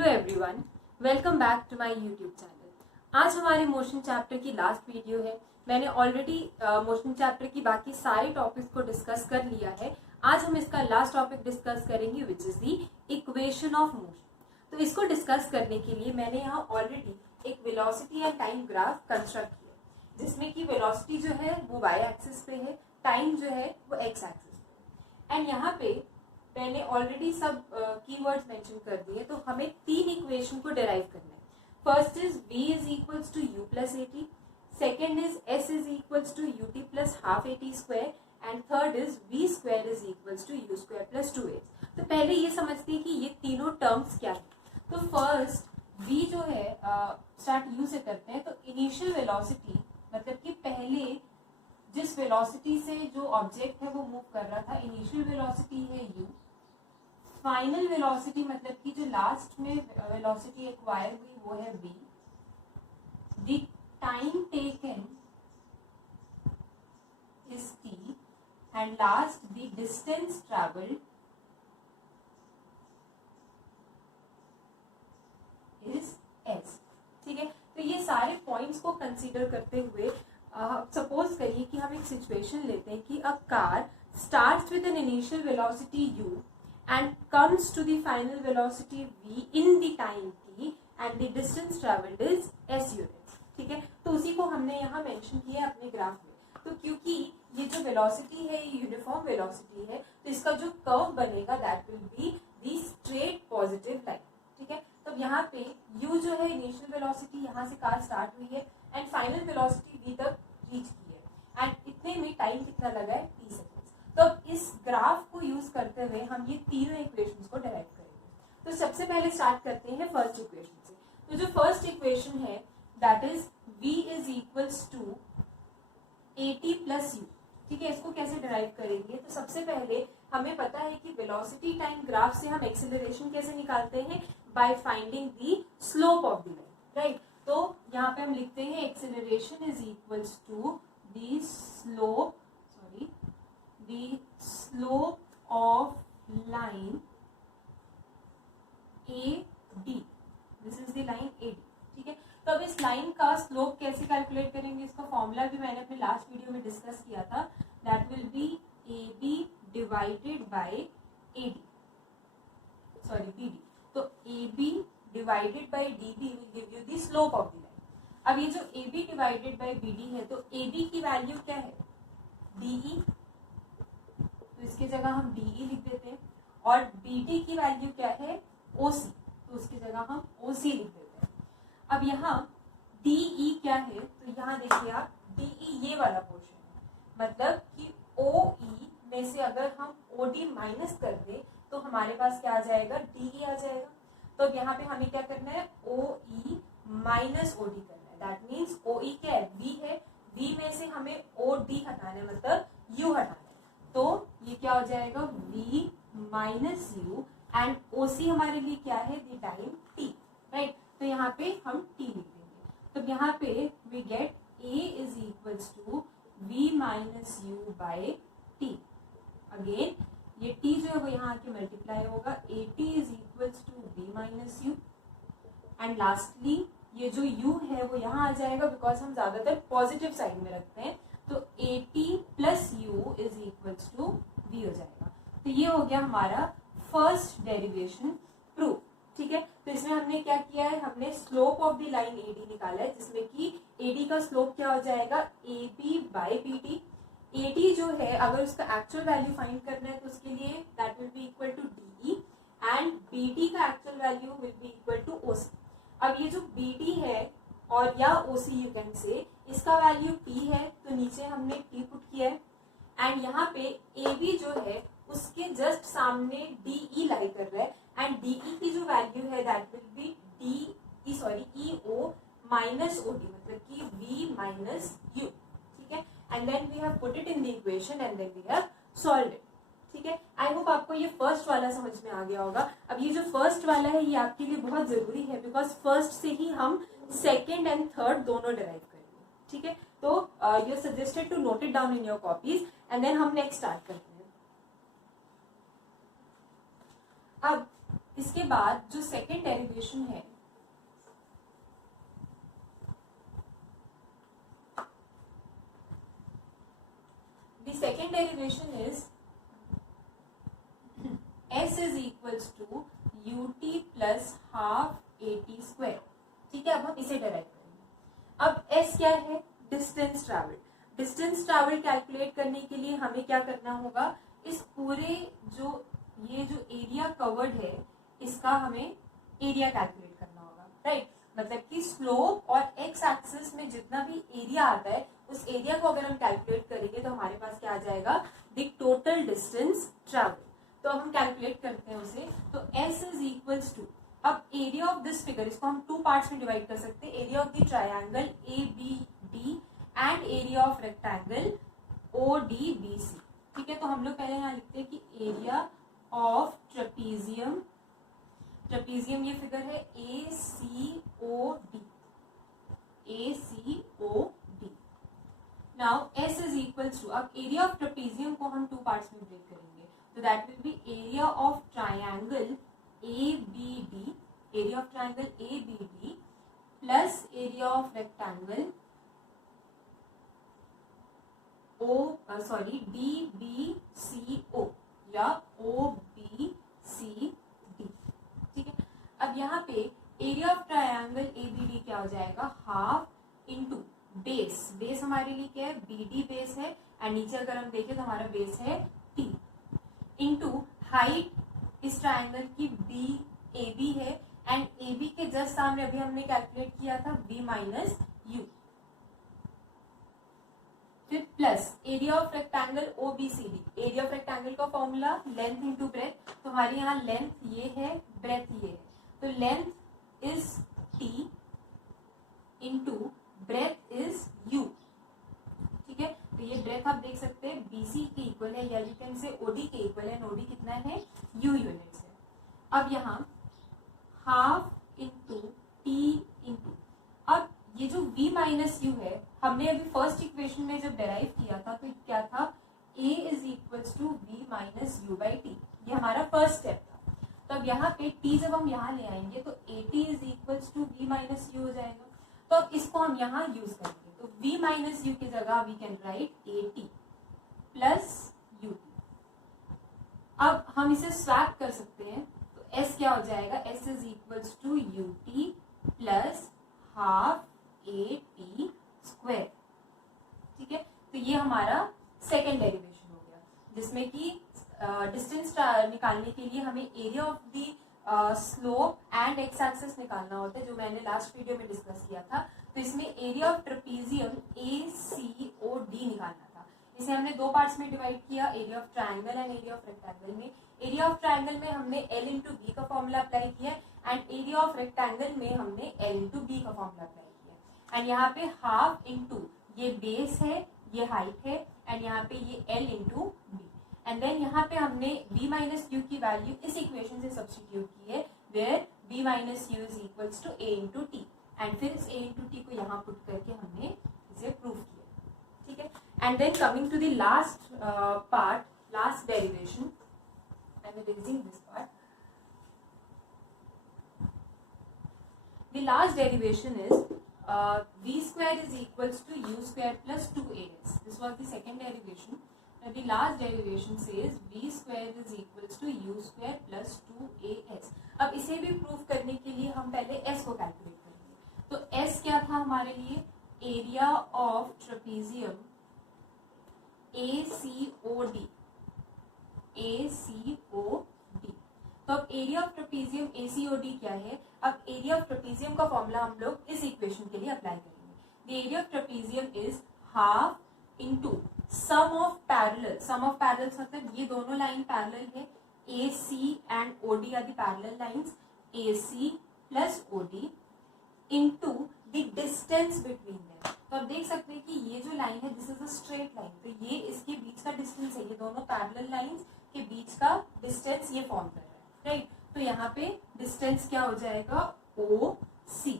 Hello everyone, welcome back to my YouTube channel. आज हमारे motion chapter की last video है। मैंने ऑलरेडी मोशन चैप्टर की बाकी सारे टॉपिक्स को डिस्कस कर लिया है। आज हम इसका लास्ट टॉपिक डिस्कस करेंगे which is the equation of motion. तो इसको डिस्कस करने के लिए मैंने यहाँ ऑलरेडी एक velocity and time graph construct किया, जिसमें कि वेलोसिटी जो है वो वाई एक्सिस पे है, टाइम जो है वो एक्स एक्सिस पे। एंड यहाँ पे मैंने ऑलरेडी सब कीवर्ड्स मेंशन कर दिए। तो हमें तीन इक्वेशन को डिराइव करना है। First is v is equals to u plus AT, second is s is equals to ut plus half AT square, and third is v square is equals to u square plus 2h। तो पहले ये समझते हैं कि ये तीनों terms क्या है। तो फर्स्ट v जो है स्टार्ट u से करते हैं। तो इनिशियल वेलोसिटी मतलब कि पहले जिस वेलोसिटी से जो ऑब्जेक्ट है वो मूव कर रहा था, इनिशियल वेलोसिटी है u। फाइनल वेलोसिटी मतलब कि जो लास्ट में वेलोसिटी एक्वायर हुई वो है v। The time taken is t and last the distance travelled is s। ठीक है, तो ये सारे पॉइंट्स को कंसीडर करते हुए सपोज करिए कि हम एक सिचुएशन लेते हैं कि a car starts with an initial velocity u and comes to the final velocity v in the time t and the distance traveled is s units। ठीक है, तो उसी को हमने यहाँ मेंशन किया अपने ग्राफ में। तो क्योंकि ये जो वेलोसिटी है ये यूनिफॉर्म वेलोसिटी है, तो इसका जो कर्व बनेगा that will be the straight positive line. ठीक है, तो यहाँ पे u जो है इनिशियल वेलोसिटी, यहाँ से कार स्टार्ट हुई है एंड फाइनल वेलोसिटी v तक रीच की है, एंड इतने में टाइम कितना लगा है t सेकेंड। तो इस ग्राफ को यूज करते हुए हम ये तीनों इक्वेशंस को डिराइव करेंगे। तो सबसे पहले स्टार्ट करते हैं फर्स्ट इक्वेशन से। तो जो फर्स्ट इक्वेशन है that is v is equals to at plus u। ठीक है, इसको कैसे डिराइव करेंगे? तो सबसे पहले हमें पता है कि वेलोसिटी टाइम ग्राफ से हम एक्सेलरेशन कैसे निकालते हैं, by finding the slope of the line. Right, तो यहाँ पे हम लिखते हैं acceleration is equals to the slope the slope of line AD। This is the line AD। ठीक है, तो अब इस लाइन का स्लोप कैसे कैलकुलेट करेंगे? इसका फॉर्मूला भी मैंने अपने लास्ट वीडियो में डिस्कस किया था। That will B AB divided by AD, sorry BD। तो AB divided by DB will give you the slope of the line. अब ये जो AB डिवाइडेड बाय BD है, तो AB की वैल्यू क्या है? DE। तो इसकी जगह हम DE लिख देते हैं, और BD की वैल्यू क्या है? OC। तो उसकी जगह हम OC लिख देते हैं। अब यहाँ DE क्या है? तो यहाँ देखिए आप, DE ये वाला पोर्शन है, मतलब कि OE में से अगर हम OD माइनस कर दे तो हमारे पास क्या आ जाएगा? DE आ जाएगा। तो अब यहाँ पे हमें क्या करना है? OE माइनस OD करना है। दैट मीन्स OE क्या है? V है। V में से हमें OD हटाना है, मतलब U हटाना है। तो ये क्या हो जाएगा? v minus U, and OC हमारे लिए क्या है? The time t। राइट, तो यहाँ पे हम t लिख देंगे। तो यहाँ पे we get a is equals to v minus U by t। Again ये t जो है वो यहाँ आके मल्टीप्लाई होगा, at is equals to v minus U, and lastly ये जो u है वो यहाँ आ जाएगा, बिकॉज हम ज्यादातर पॉजिटिव साइड में रखते हैं। तो at plus u is equals to v हो जाएगा। तो ये हो गया हमारा फर्स्ट डेरिवेशन प्रूफ। ठीक है, तो इसमें हमने क्या किया है? हमने slope of the line AD निकाला है, जिसमें कि AD का स्लोप क्या हो जाएगा? AB bye BD। AD जो है अगर उसका एक्चुअल वैल्यू फाइंड करना है तो उसके लिए that will be equal to DE, and BD का actual value will be equal to OC। अब ये जो BD है और या OC यू कैन से, इसका वैल्यू T है, तो नीचे हमने T पुट किया है, एंड यहाँ पे AB जो है उसके जस्ट सामने DE लाई कर रहा है, एंड DE की जो वैल्यू है that will be EO minus OD, मतलब कि V माइनस U। ठीक है, and then we have put it in the equation and then we have solved it. ठीक है, आई होप आपको ये फर्स्ट वाला समझ में आ गया होगा। अब ये जो फर्स्ट वाला है ये आपके लिए बहुत जरूरी है, बिकॉज फर्स्ट से ही हम सेकेंड एंड थर्ड दोनों डिराइव करेंगे। ठीक है, तो you are suggested to note it down in your copies, and then हम नेक्स्ट स्टार्ट करते हैं। अब इसके बाद जो सेकेंड डेरिवेशन है, the second derivation is s is equals to ut plus half at square. ठीक है, अब हम इसे डेराइव करेंगे। अब s क्या है? Distance travel. Distance travel calculate करने के लिए हमें क्या करना होगा, इस पूरे ये जो एरिया कवर्ड है इसका हमें एरिया कैलकुलेट करना होगा, राइट। मतलब कि स्लोप और एक्स एक्सिस में जितना भी एरिया आता है उस एरिया को अगर हम कैलकुलेट करेंगे तो हमारे पास क्या आ जाएगा, द टोटल डिस्टेंस ट्रैवल। तो अब हम कैलकुलेट करते हैं उसे। तो s इज इक्वल्स टू, अब एरिया ऑफ दिस फिगर, इसको हम टू पार्ट्स में डिवाइड कर सकते हैं, area of the triangle ABD and area of rectangle ODBC। ठीक है, तो हम लोग पहले यहाँ लिखते हैं कि एरिया ऑफ ट्रेपीजियम, ट्रेपीजियम ये फिगर है ACOD, ACOD। Now s is equals to, अब एरिया ऑफ ट्रेपीजियम को हम टू पार्ट्स में ब्रेक करेंगे, तो that will be area of triangle ABD, area of triangle ABD plus area of rectangle DBCO या OBCD। ठीक है, अब यहाँ पे एरिया ऑफ ट्रायंगल ABD क्या हो जाएगा, हाफ इंटू बेस, बेस हमारे लिए क्या है, BD बेस है, एंड नीचे अगर हम देखें तो हमारा बेस है T, इंटू हाइट इस ट्रायंगल की AB है, एंड AB के जस्ट सामने अभी हमने कैलकुलेट किया था B माइनस U, फिर plus area of rectangle OBCD। Area of rectangle का फॉर्मूला लेंथ इंटू ब्रेथ, तो हमारे यहाँ लेंथ ये है, ब्रेथ ये है, तो length is T into breadth is U। ठीक है, तो ये ब्रेथ आप देख सकते हैं BC के इक्वल है, या यू कैन से OD के इक्वल है, OD कितना है, U यूनिट्स है। अब यहाँ हाफ इंटू T इंटू, अब ये जो V माइनस U है, हमने अभी फर्स्ट इक्वेशन में जब डेराइव किया था तो क्या था, A is equals to V minus U by T, ये हमारा फर्स्ट स्टेप था। तो अब यहाँ पे T जब हम यहाँ ले आएंगे तो AT is equals to V minus U हो जाएगा, तो अब इसको हम यहाँ यूज करेंगे, तो V माइनस U की जगह we can write AT plus UT। अब हम इसे स्वैप कर सकते हैं, तो S क्या हो जाएगा, S is equals to UT plus half AT square. ठीक है, तो ये हमारा सेकेंड डेरिवेशन हो गया, जिसमें कि डिस्टेंस निकालने के लिए हमें area of the slope and x axis निकालना होता है, जो मैंने लास्ट वीडियो में डिस्कस किया था। तो इसमें एरिया ऑफ ट्रेपीजियम ACOD निकालना था, इसे हमने दो पार्ट्स में डिवाइड किया, area of triangle and area of rectangle में। एरिया ऑफ ट्रायंगल में हमने L इंटू बी का फॉर्मूला अप्लाई किया, एंड एरिया ऑफ रेक्टेंगल में हमने L इंटू बी का फॉर्मूला अप्लाई किया। एंड यहाँ पे हाफ इंटू ये बेस है, ये हाइट है, एंड यहाँ पे ये L into B, and then यहाँ पे हमने B माइनस U की वैल्यू इस इक्वेशन से सब्स्टिट्यूट की है, where B minus U is equals to A into T, and फिर इस A इंटू टी को यहाँ पुट करके हमने इसे प्रूव किया। ठीक है, and then coming to the last part, last derivation, I am erasing this part. The last derivation is v square is equals to u square plus 2as. This was the second derivation. Now the last derivation says v square is equals to u square plus 2as. अब इसे भी prove करने के लिए हम पहले s को calculate करेंगे। तो s क्या था हमारे लिए, area of trapezium ACOD, ACOD। तो अब एरिया ऑफ ट्रेपीजियम ACOD क्या है, अब एरिया ऑफ ट्रेपीजियम का फॉर्मूला हम लोग इस इक्वेशन के लिए अप्लाई करेंगे। The area of trapezium is half into sum of parallel, sum of parallels मतलब ये दोनों लाइन पैरेलल है, AC and OD are the parallel lines, AC plus OD into the distance between them. तो आप देख सकते हैं कि ये जो लाइन है this is a straight line, तो ये इसके बीच का डिस्टेंस है, ये दोनों पैरेलल लाइंस के बीच का डिस्टेंस ये फॉर्म कर रहा है, राइट। तो यहाँ पे डिस्टेंस क्या हो जाएगा, OC।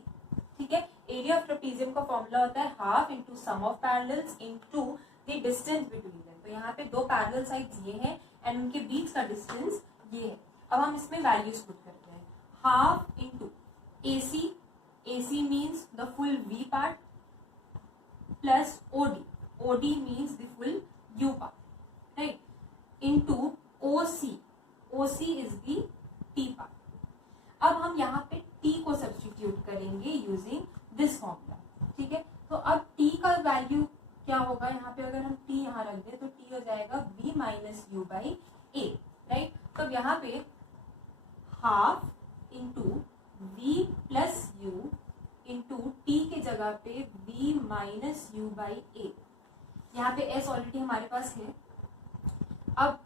ठीक है, एरिया ऑफ ट्रेपीजियम का फॉर्मूला होता है half into sum of parallels into the distance between them. तो यहाँ पे दो पैरेलल साइड्स ये हैं एंड उनके बीच का डिस्टेंस ये है। अब हम इसमें वैल्यूज पुट करते हैं, half into AC, AC means the full V part, plus OD, OD means the full U part, right, into OC, OC is the T part. अब हम यहाँ पे T को सब्स्टिट्यूट करेंगे यूजिंग दिस फॉर्मूला, ठीक है। तो अब T का वैल्यू क्या होगा, यहाँ पे अगर हम T यहाँ रख दें तो T हो जाएगा V minus U by A, right. तो अब यहाँ पे half into V plus you into T के जगह पे v माइनस यू बाई ए, यहाँ पे s ऑलरेडी हमारे पास है। अब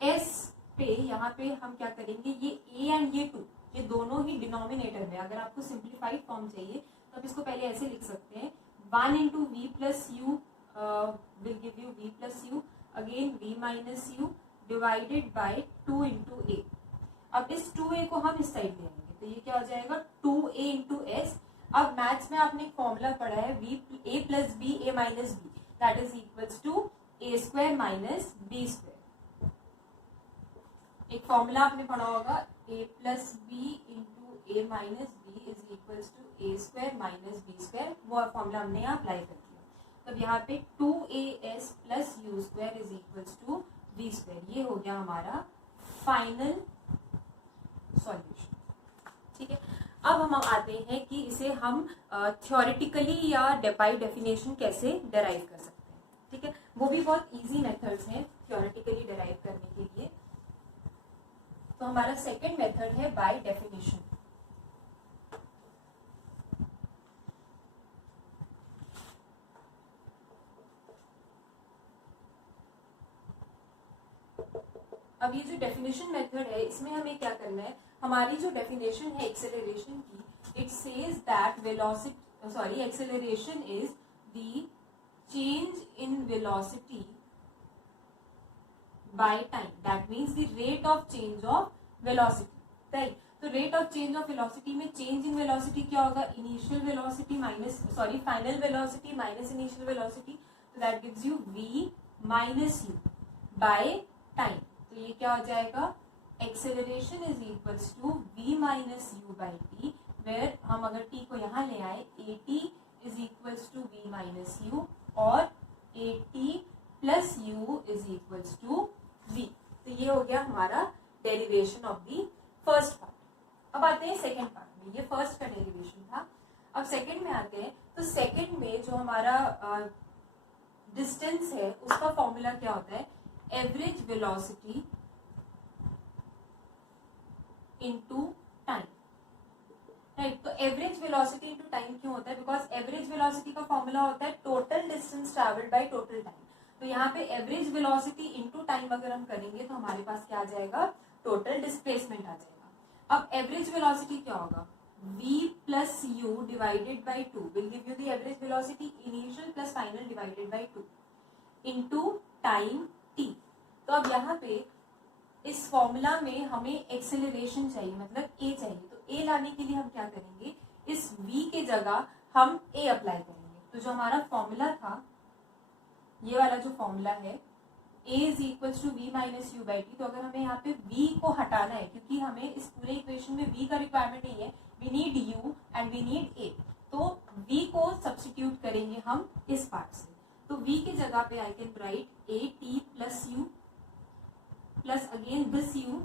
s पे यहाँ पे हम क्या करेंगे, ये a एंड ये 2, ये दोनों ही डिनोमिनेटर में, अगर आपको सिंप्लीफाइड फॉर्म चाहिए तो आप इसको पहले ऐसे लिख सकते हैं, 1 into V plus U will give you v plus U, again v minus U divided by 2 into A. अब इस 2a को हम इस साइड ले आएंगे तो ये क्या हो जाएगा 2a इंटू एस। अब मैथ्स में आपने एक फॉर्मूला पढ़ा है a plus B A minus B, that is equals to A square minus B square. एक फॉर्मूला आपने पढ़ा होगा a plus B into A minus B is equals to A square minus B square, वो formula हमने यहाँ apply कर दिया। तब यहाँ पे 2as plus U square is equals to B square, ये हो गया हमारा फाइनल सॉल्यूशन, ठीक है। अब हम आते हैं कि इसे हम थ्योरेटिकली या बाय डेफिनेशन कैसे डेराइव कर सकते हैं, ठीक है। वो भी बहुत इजी मेथड्स हैं थ्योरेटिकली डेराइव करने के लिए। तो हमारा सेकंड मेथड है बाय डेफिनेशन। अब ये जो डेफिनेशन मेथड है इसमें हमें क्या करना है, हमारी जो डेफिनेशन है एक्सेलरेशन की, it says that velocity acceleration is the change in velocity by time, that means the rate of change of velocity, right. तो rate of change of velocity में चेंज इन वेलोसिटी क्या होगा, initial velocity minus final velocity minus initial velocity, तो that gives you v minus U by time. तो ये क्या हो जाएगा, acceleration is equals to v minus U by T, where हम अगर t को यहाँ ले आए at is equals to v minus U और at plus u is equals to v। तो ये हो गया हमारा derivation of the first part. अब आते हैं सेकेंड पार्ट में, ये फर्स्ट का डेरिवेशन था। अब सेकेंड में आते हैं, तो सेकेंड में जो हमारा डिस्टेंस है उसका फॉर्मूला क्या होता है, average velocity into time, right. तो एवरेज वेलोसिटी इनटू टाइम क्यों होता है, बिकॉज एवरेज वेलोसिटी का फॉर्मूला होता है total distance travelled by total time. तो यहाँ पे एवरेज वेलोसिटी इनटू टाइम अगर हम करेंगे तो हमारे पास क्या आ जाएगा, टोटल डिस्प्लेसमेंट आ जाएगा। अब एवरेज वेलोसिटी क्या होगा, v plus you divided by 2 will give you the average velocity initial plus final divided by 2 into time t। तो अब यहाँ पे इस फॉर्मूला में हमें एक्सेलरेशन चाहिए, मतलब a चाहिए। तो a लाने के लिए हम क्या करेंगे, इस v के जगह हम a अप्लाई करेंगे। तो जो हमारा फॉर्मूला था, ये वाला जो फॉर्मूला है a is equal to v minus U by T, तो अगर हमें यहाँ पे v को हटाना है, क्योंकि हमें इस पूरे इक्वेशन में v का रिक्वायरमेंट नहीं है, we need u and we need a, तो v को सब्स्टिट्यूट करेंगे हम इस पार्ट से। तो v की जगह पे I can write a t plus you plus again this u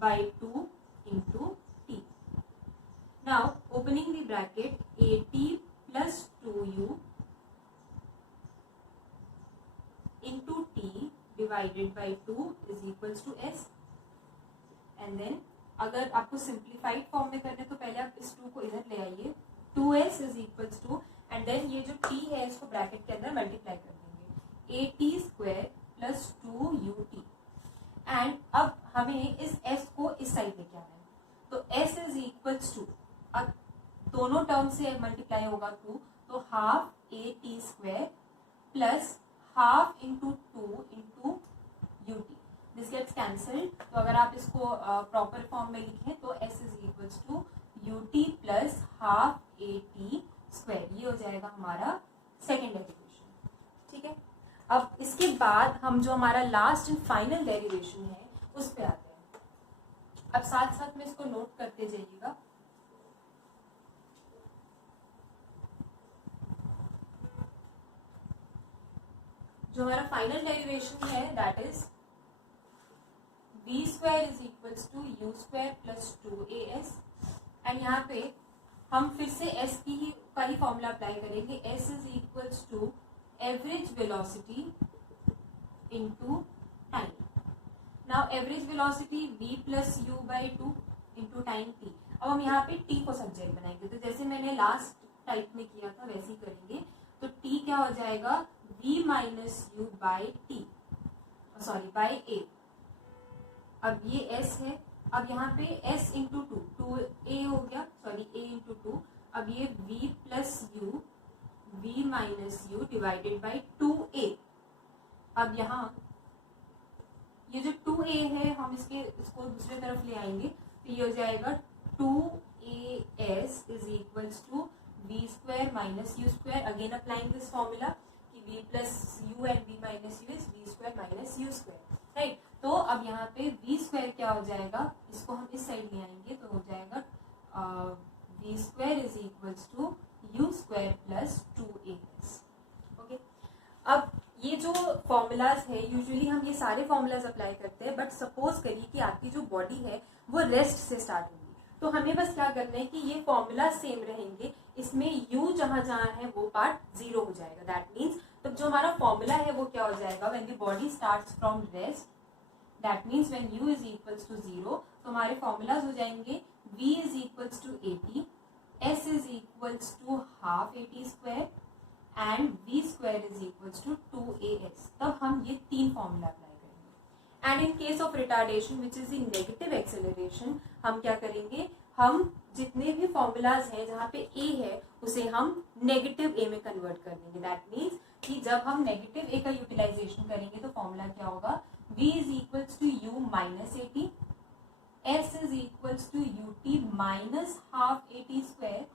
by 2 into t। Now opening the bracket a t plus 2u into t divided by 2 is equals to s, and then अगर आपको simplified form में करना है तो पहले आप इस 2 को इधर ले आइए, 2s is equals to, and then ये जो t है इसको ब्रैकेट के अंदर मल्टीप्लाई कर देंगे, at square plus 2ut, and अब हमें इस s को इस साइड लेके आना है। तो s is equals to, अब दोनों टर्म से मल्टीप्लाई होगा 2, तो half at square plus half into 2 into ut, this gets cancelled. तो अगर आप इसको प्रॉपर फॉर्म में लिखें तो s is equals to ut plus half at square, ये हो जाएगा हमारा सेकेंड डेरिवेशन, ठीक है। अब इसके बाद हम जो हमारा लास्ट एंड फाइनल डेरिवेशन है उस पे आते हैं। अब साथ साथ में इसको नोट करते जाइएगा। जो हमारा फाइनल डेरिवेशन है that is v square is equals to u square plus 2as। And यहाँ पे हम फिर से s का ही फॉर्मूला अप्लाई करेंगे। s is equals to average velocity into time. Now average velocity v plus u by 2 into time t। अब हम यहाँ पे t को सब्जेक्ट बनाएंगे, तो जैसे मैंने लास्ट टाइप में किया था वैसे ही करेंगे। तो t क्या हो जाएगा v minus U by T, sorry by a। अब ये s है, अब यहाँ पे s इंटू टू a हो गया, सॉरी a इंटू 2। अब ये v plus you, v minus U divided by 2a। अब यहाँ ये जो 2a है हम इसको दूसरे तरफ ले आएंगे, तो ये हो जाएगा 2as is equals to v square minus U square. Again applying this formula कि v plus U and v minus U is v square minus U square, right. तो अब यहाँ पे v स्क्वायर क्या हो जाएगा, इसको हम इस साइड ले आएंगे तो हो जाएगा v square is equals to U square plus 2as। Okay, अब ये जो फॉर्मूलाज है यूजुअली हम ये सारे फॉर्मूलाज अप्लाई करते हैं, बट सपोज करिए कि आपकी जो बॉडी है वो रेस्ट से स्टार्ट होगी, तो हमें बस क्या करना है कि ये फॉर्मूला सेम रहेंगे, इसमें u जहां जहां है वो पार्ट 0 हो जाएगा। दैट मीन्स तो जो हमारा फॉर्मूला है वो क्या हो जाएगा, when the body starts from rest, that means when u is equals to 0, तो हमारे फॉर्मूलाज हो जाएंगे v is equals to 80, s is equals to half 80 square and v square is equals to 2as। तब हम ये तीन formula apply करेंगे। And in case of retardation which is in negative acceleration, हम क्या करेंगे, हम जितने भी फॉर्मूलाज हैं जहाँ पे a है उसे हम नेगेटिव a में कन्वर्ट कर देंगे। दैट मीन्स कि जब हम नेगेटिव a का यूटिलाइजेशन करेंगे तो फॉर्मूला क्या होगा, v is equals to u minus 80, s is equals to ut minus half 80 square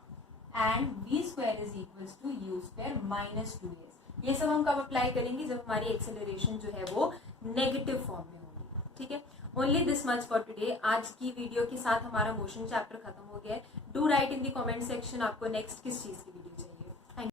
and v square is equals to u square minus 2as। ये सब हम कब अप्लाई करेंगे, जब हमारी एक्सेलरेशन जो है वो नेगेटिव फॉर्म में होगी। ठीक है, only this much for today. आज की वीडियो के साथ हमारा मोशन चैप्टर खत्म हो गया है। Do right in the comment section आपको नेक्स्ट किस चीज की वीडियो चाहिए।